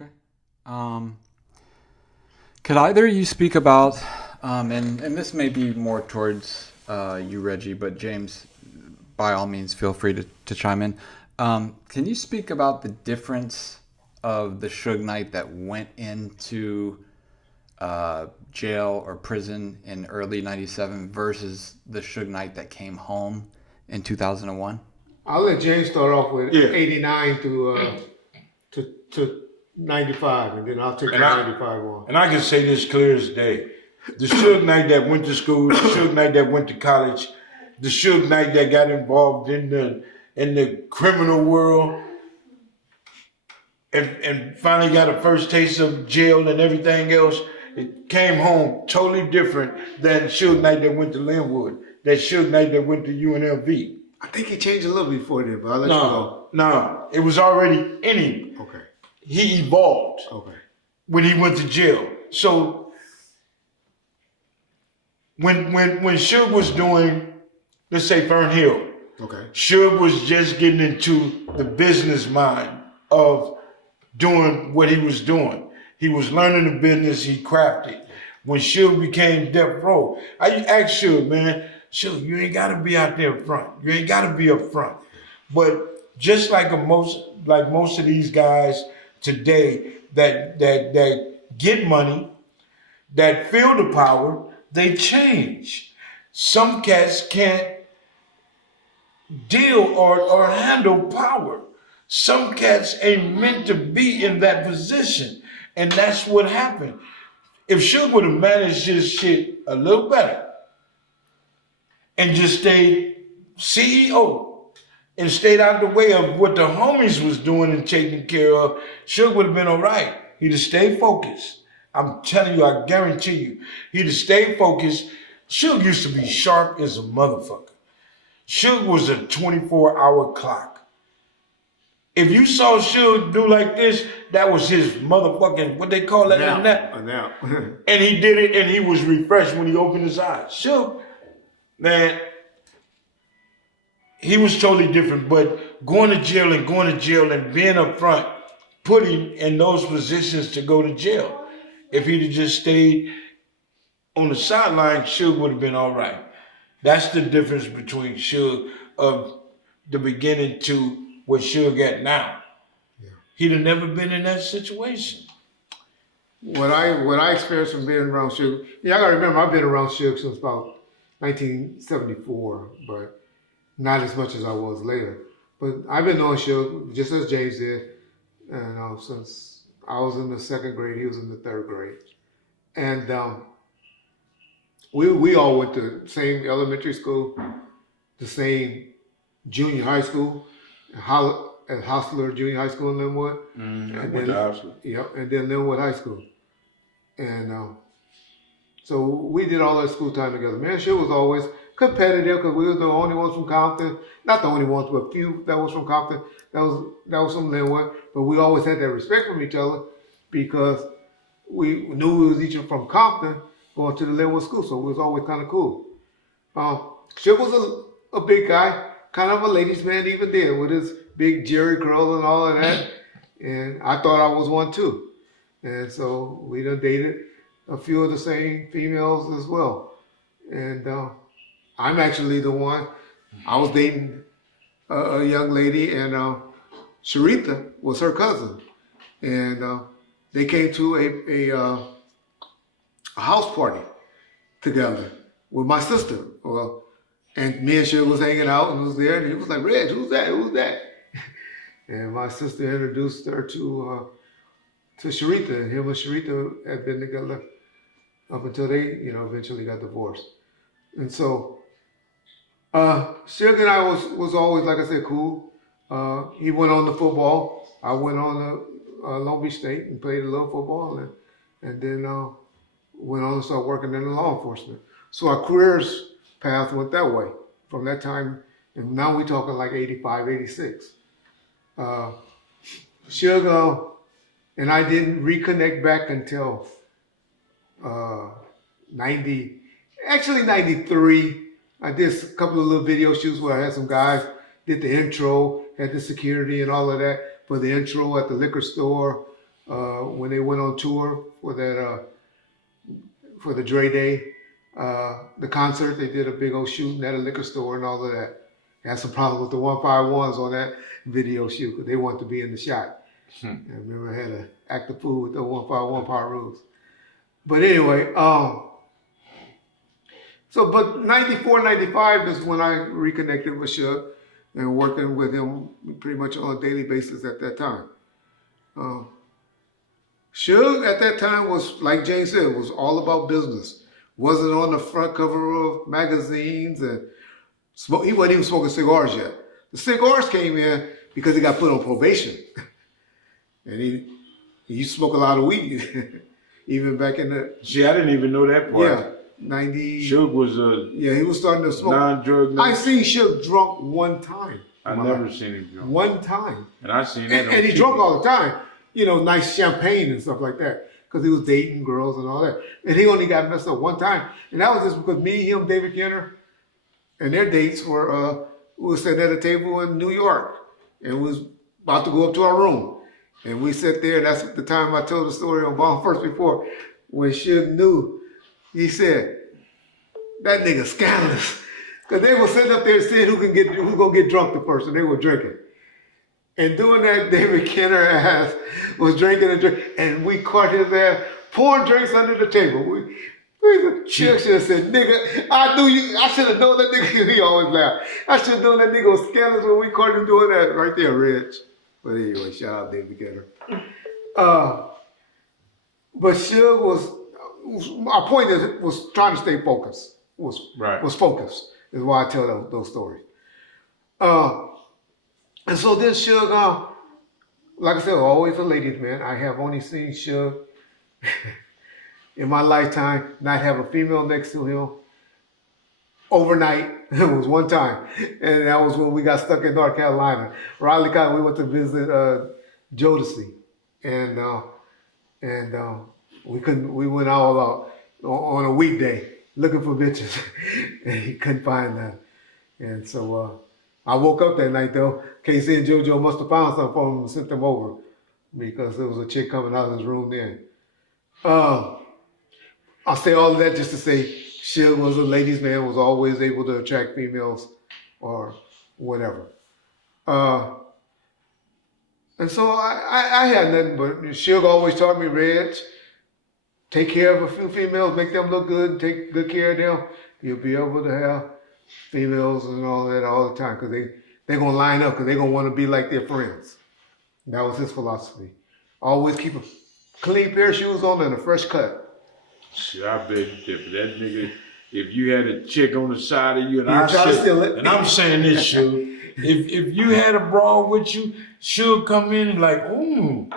Okay. Um, could either of you speak about, and this may be more towards you, Reggie, but James, by all means, feel free to chime in. Can you speak about the difference of the Suge Knight that went into jail or prison in early '97 versus the Suge Knight that came home in 2001? I'll let James start off with Yeah. 89 to 95, and then I'll take the 95 one. And I can say this clear as day. The Suge Knight that went to school, the Suge Knight that went to college, the Suge Knight that got involved in the criminal world and finally got a first taste of jail and everything else, it came home totally different than Suge Knight that went to Linwood, that Suge Knight that went to UNLV. I think he changed a little before then, but I'll let you go. No, it was already in him. Okay. He evolved when he went to jail. So when Suge was doing, let's say Fern Hill, Suge was just getting into the business mind of doing what he was doing. He was learning the business, he crafted. When Suge became Death Row, I asked Suge, man, Suge, you ain't gotta be out there front. You ain't gotta be up front. But just like most of these guys today that get money, that feel the power, they change. Some cats can't deal or handle power. Some cats ain't meant to be in that position. And that's what happened. If Suge would have managed his shit a little better and just stayed CEO and stayed out of the way of what the homies was doing and taking care of, Suge would have been all right. He'd have stayed focused. I'm telling you, I guarantee you, he'd have stayed focused. Suge used to be sharp as a motherfucker. Suge was a 24-hour clock. If you saw Suge do like this, that was his motherfucking, what they call that? Now. And he did it and he was refreshed when he opened his eyes. Suge, man, he was totally different, but going to jail and being up front put him in those positions to go to jail. If he'd have just stayed on the sideline, Suge would have been all right. That's the difference between Suge of the beginning to what Suge at now. Yeah. He'd have never been in that situation. What I experienced from being around Suge, I gotta remember I've been around Suge since about 1974, but not as much as I was later. But I've been knowing Suge, just as James did, since I was in the second grade, he was in the third grade. And we all went to the same elementary school, the same junior high school, at Hostler Junior High School in Linwood. And then Hostler. Yep, and then Linwood High School. And so we did all that school time together. Man, Suge was always competitive because we were the only ones from Compton. Not the only ones, but a few that was from Compton. That was from Linwood. But we always had that respect from each other because we knew we was each from Compton going to the Linwood school. So it was always kind of cool. Suge was a big guy, kind of a ladies' man even then with his big Jerry curl and all of that. And I thought I was one too. And so we done dated a few of the same females as well. And I'm actually the one, I was dating a young lady, and Sharitha was her cousin. And they came to a house party together with my sister. Well, and me and Suge was hanging out and was there, and he was like, Reg, who's that? Who's that? And my sister introduced her to Sharitha, and him and Sharitha had been together up until they, eventually got divorced. And so, Suge and I was always, like I said, cool. He went on to football. I went on to Long Beach State and played a little football, and then went on to start working in the law enforcement. So our careers path went that way from that time, and now we're talking like 85, 86. Suge and I didn't reconnect back until 93. I did a couple of little video shoots where I had some guys, did the intro, had the security and all of that for the intro at the liquor store. when they went on tour for that for the Dre Day, the concert. They did a big old shooting at a liquor store and all of that. Had some problems with the 151s on that video shoot because they wanted to be in the shot. I remember I had to act the fool with the 151 power rules. But anyway, but 94, 95 is when I reconnected with Suge and working with him pretty much on a daily basis at that time. Suge at that time was, like James said, was all about business. Wasn't on the front cover of magazines and he wasn't even smoking cigars yet. The cigars came in because he got put on probation. And he used to smoke a lot of weed, even back in the... See, I didn't even know that part. Yeah, 90... Suge was a... Yeah, he was starting to smoke. Non-drug... I seen Suge drunk one time. I never seen him drunk. One time. And I seen that And he drunk all the time. You know, nice champagne and stuff like that. Because he was dating girls and all that. And he only got messed up one time. And that was just because me, him, David Kenner, and their dates were, we were sitting at a table in New York. And we was about to go up to our room. And we sat there, and that's the time I told the story on Bomb First Before, when Suge knew, he said, that nigga scandalous. Because they were sitting up there saying who's gonna get drunk the first, and they were drinking. And doing that, David Kenner ass was drinking and drinking, and we caught his ass pouring drinks under the table. Suge should have said, nigga, I should have known that nigga, he always laughed. I should have known that nigga was scandalous when we caught him doing that right there, Reg. But anyway, shout out David Kenner. But Suge our point is, was trying to stay focused. Was focused, is why I tell those stories. And so then Suge, like I said, always a ladies' man. I have only seen Suge in my lifetime not have a female next to him overnight. It was one time, and that was when we got stuck in North Carolina. Raleigh County, we went to visit Jodeci, and we went all out on a weekday looking for bitches, and he couldn't find none. And so I woke up that night though. KC and JoJo must have found something for him and sent them over because there was a chick coming out of his room then. I'll say all of that just to say Suge was a ladies' man, was always able to attract females or whatever. And so I had nothing but, Suge always taught me, Reg, take care of a few females, make them look good, and take good care of them. You'll be able to have females and all that all the time because they're going to line up because they're going to want to be like their friends. That was his philosophy. Always keep a clean pair of shoes on and a fresh cut. Shit, I bet if that nigga, if you had a chick on the side of you and and I'm saying this, Suge, if you had a broad with you, she'll come in and like, ooh.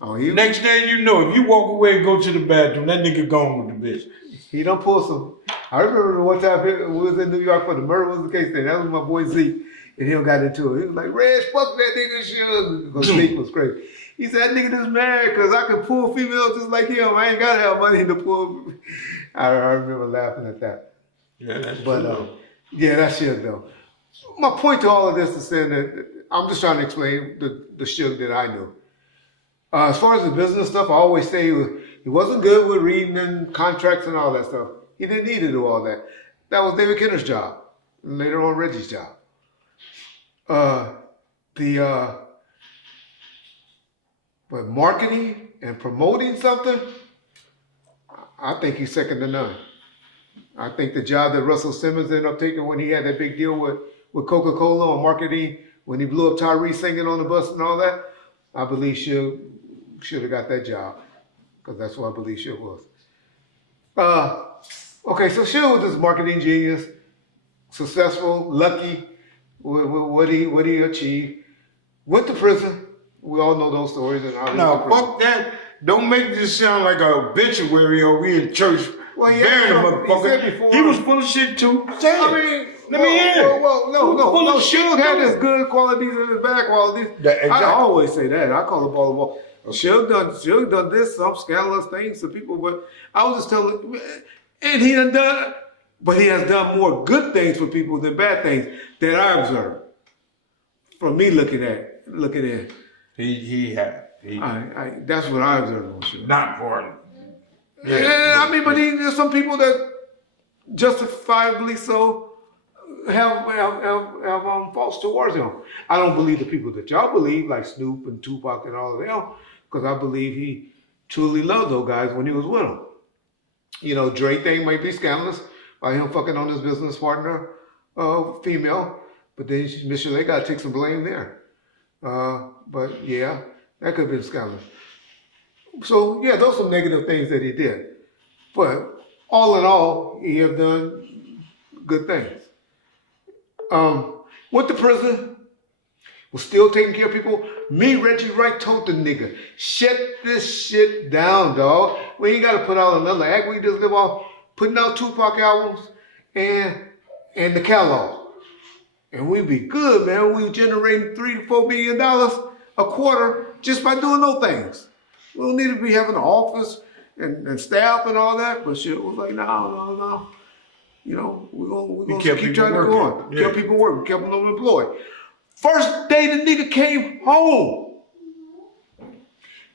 Next day you know, if you walk away and go to the bathroom, that nigga gone with the bitch. He done pull some. I remember one time we was in New York for the murder was the case thing. That was my boy Zeke, and he got into it. He was like, Reg, fuck that nigga Suge. Because Zeke was crazy. He said, that nigga just mad because I can pull females just like him. I ain't got to have money to pull. I remember laughing at that. Yeah, that's true. Yeah, that's Suge though. My point to all of this is saying that I'm just trying to explain the Suge that I knew. As far as the business stuff, I always say he wasn't good with reading and contracts and all that stuff. He didn't need to do all that. That was David Kenner's job. And later on, Reggie's job. But marketing and promoting something, I think he's second to none. I think the job that Russell Simmons ended up taking when he had that big deal with Coca-Cola on marketing, when he blew up Tyrese singing on the bus and all that, I believe Suge should have got that job because that's what I believe Suge was. Okay, so Suge was this marketing genius, successful, lucky with what he achieved. Went to prison. We all know those stories. And no, fuck that. Don't make this sound like an obituary or we in church. Well, burying a motherfucker. He was full of shit too. Say I it. mean, let me hear. No. Suge had his good qualities and his bad qualities. Exactly. I always say that. I call it ball of ball. Suge done this, some scandalous things to people, but I was just telling, and he done, but he has done more good things for people than bad things that I observed. From me looking in. He had. That's what I observed on Suge. Not for Yeah, I mean, but there's some people that justifiably so have faults towards him. I don't believe the people that y'all believe, like Snoop and Tupac and all of them, because I believe he truly loved those guys when he was with them. You know, Dre thing might be scandalous by him fucking on his business partner, female, but then Mr. Lay got to take some blame there. But yeah, that could have been scandalous. So yeah, those are some negative things that he did. But all in all, he have done good things. Went to prison, was still taking care of people. Me, Reggie Wright, told the nigga, shut this shit down, dog. We ain't got to put out another act. We just live off putting out Tupac albums and the catalog. And we be good, man. We generating $3 to $4 million a quarter just by doing those things. We don't need to be having an office and staff and all that, but shit, it was like, no. You know, we're gonna keep trying to go on. Yeah. Kept people working, kept them employed. First day the nigga came home.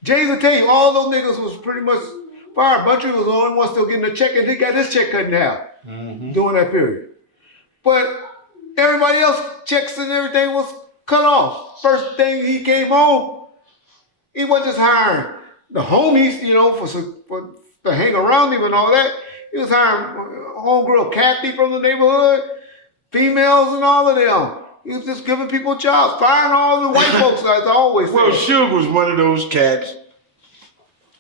Jay's will tell you, all those niggas was pretty much fired. Buntry was the only one still getting a check, and he got his check cut in half during that period. But everybody else, checks and everything was cut off. First thing he came home, he wasn't just hiring the homies, you know, for to hang around him and all that. He was hiring homegirl Kathy from the neighborhood, females and all of them. He was just giving people jobs, firing all the white folks, as I always say. Well, Suge was one of those cats.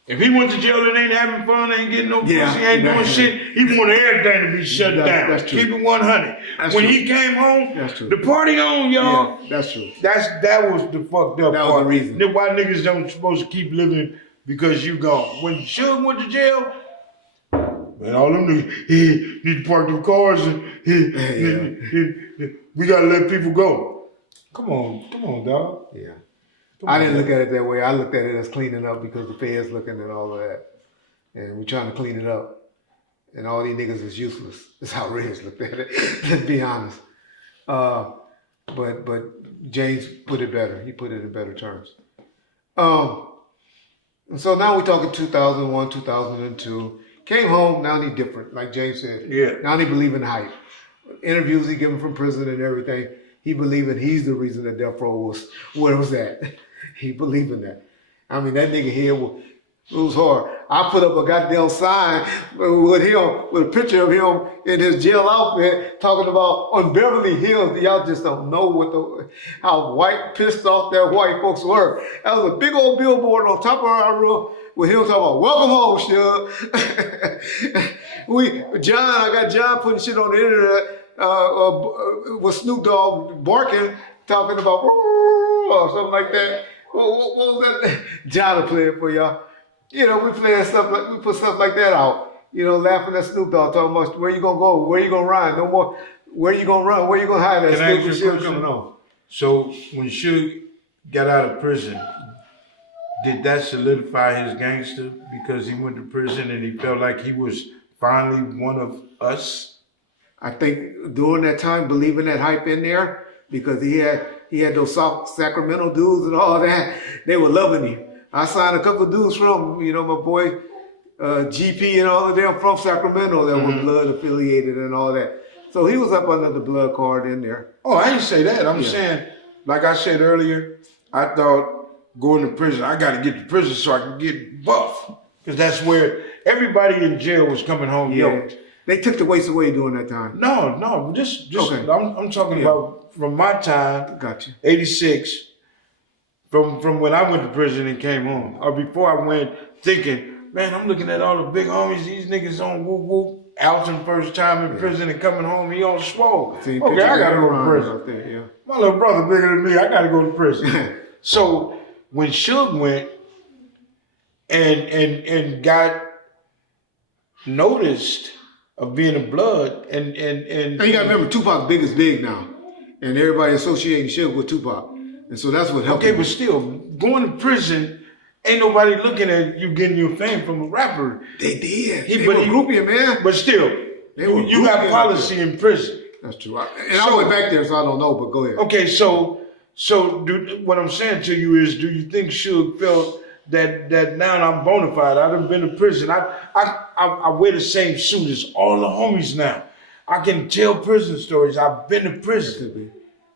If he went to jail and ain't having fun, ain't getting no pussy, ain't doing shit, he wanted everything to be shut down. That's true. Keep it 100. That's when true. he came home, That's true. the party on, y'all. Yeah, that's true. That was the fucked up That part. was the reason. Then why niggas don't supposed to keep living because you gone. When Suge went to jail, man, all them niggas, he need to park them cars and we gotta let people go. Come on, dog. Yeah. I didn't look at it that way. I looked at it as cleaning up because the feds looking and all of that. And we're trying to clean it up. And all these niggas is useless. That's how Reg looked at it. Let's be honest. But James put it better. He put it in better terms. And so now we're talking 2001, 2002. Came home, now he different, like James said. Yeah. Now he believe in hype. Interviews he given from prison and everything, he believing he's the reason that Death Row was where it was at. He believed in that. I mean, that nigga here it was hard. I put up a goddamn sign with him, with a picture of him in his jail outfit, talking about on Beverly Hills. Y'all just don't know how pissed off that white folks were. That was a big old billboard on top of our roof with him talking about, welcome home, Suge. I got John putting shit on the internet with Snoop Dogg barking, talking about or something like that. What was that? John will play it for y'all. You know, we playing stuff like, we put stuff like that out. You know, laughing at Snoop Dogg, talking about where you gonna go, where you gonna run, no more. Where you gonna run, where you gonna hide that Snoop shit coming on. So when Suge got out of prison, did that solidify his gangster because he went to prison and he felt like he was finally one of us? I think during that time, believing that hype in there, because he had those Sacramento dudes and all that, they were loving him. I signed a couple of dudes from, you know, my boy GP and all of them from Sacramento that were blood affiliated and all that. So he was up under the blood card in there. Oh, I didn't say that. I'm saying, like I said earlier, I thought going to prison, I got to get to prison so I can get buff. Because that's where everybody in jail was coming home yoked. They took the weights away during that time. No, just okay. I'm talking about from my time, Gotcha. 86, from when I went to prison and came home, or before I went thinking, man, I'm looking at all the big homies, these niggas on whoop whoop. Alton first time in prison and coming home, he on swole. Okay, I gotta go to prison. There, My little brother bigger than me, I gotta go to prison. So when Suge went and got noticed of being a blood and you gotta remember Tupac big is big now. And everybody associating Suge with Tupac. And so that's what helped. Okay, but still, going to prison, ain't nobody looking at you getting your fame from a rapper. They did. They were groupie, man. But still, you got policy in prison. That's true. I went back there, so I don't know, but go ahead. Okay, so So what I'm saying to you is, do you think Suge felt that now I'm bona fide? I done been to prison. I wear the same suit as all the homies now. I can tell prison stories. I've been to prison.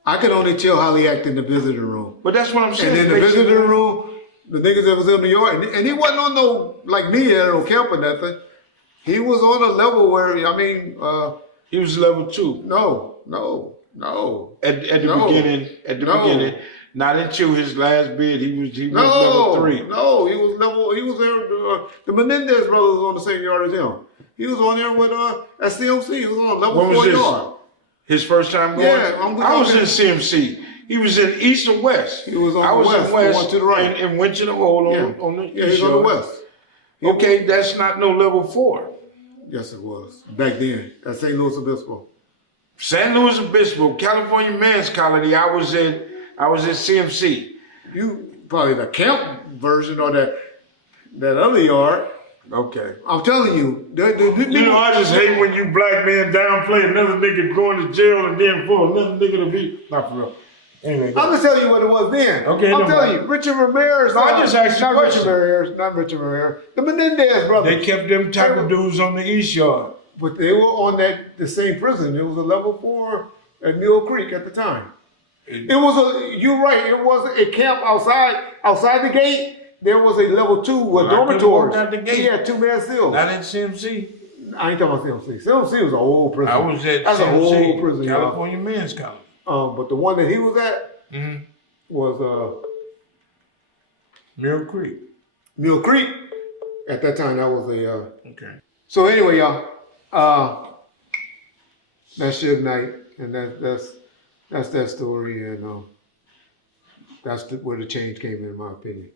I can only tell how he acted in the visiting room. But that's what I'm saying. And in the visiting room, the niggas that was in New York, and he wasn't on no, like me, no camp or nothing. He was on a level where, I mean... he was level 2. No. At the beginning, not until his last bid, he was level 3. No, he was there, the Menendez brothers was on the same yard as him. He was on there with, at CMC, he was on a level 4 yard. His first time going? Yeah, I was in CMC. He was in East or West? He was on I was the West, in West, going to the right. and went to the hole on the East. Yeah, he was on the West. Okay, that's not no level 4. Yes, it was. Back then, at St. Louis Obispo. San Luis Obispo, California Men's Colony. I was at CMC. You probably the camp version or that other yard. Okay. I'm telling you, You know, I just hate when you black men downplay another nigga going to jail and then for another nigga to be not for real. Anyway, I'm just telling you what it was then. Okay, I'm telling you, Richard Ramirez. No, I just asked you a not question. Not Richard Ramirez. The Menendez brothers. They kept them type of dudes on the East Yard. But they were on the same prison. It was a level 4 at Mill Creek at the time. You're right, it was a camp outside the gate. There was a level 2 with dormitories. Out the gate. He had 2-man cells. Not in CMC. I ain't talking about CMC. CMC was an old prison. I was at That's CMC, an old prison, California Men's College. But the one that he was at was Mill Creek. Mill Creek. At that time, that was a. Okay. So anyway, y'all, that's Suge Knight, and that's that story, and that's where the change came in my opinion.